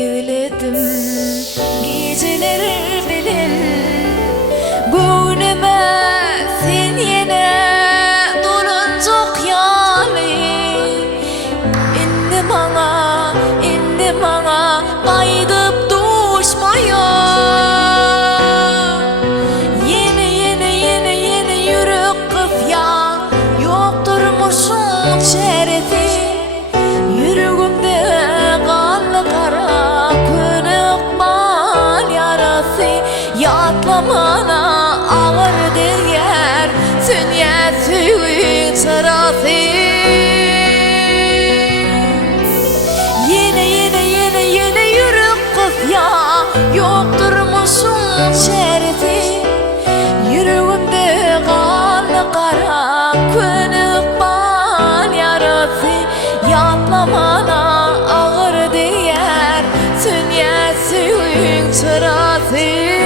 Eyledim geceler bilen Gönlüme sen yine dolancak yali Indi bana qaydıp düşmaya Yeni yürek kıfya Yokturmuşun şerefi Yüreğimde kanlı kara Könük bal yarası Yatlamana ağır değer Sünye suyun çırası Yeni yürek kız ya Yokturmuşun şerefi Yüreğimde kanlı kara Könük bal yarası Yatlamana ağır değer Sünye suyun çırası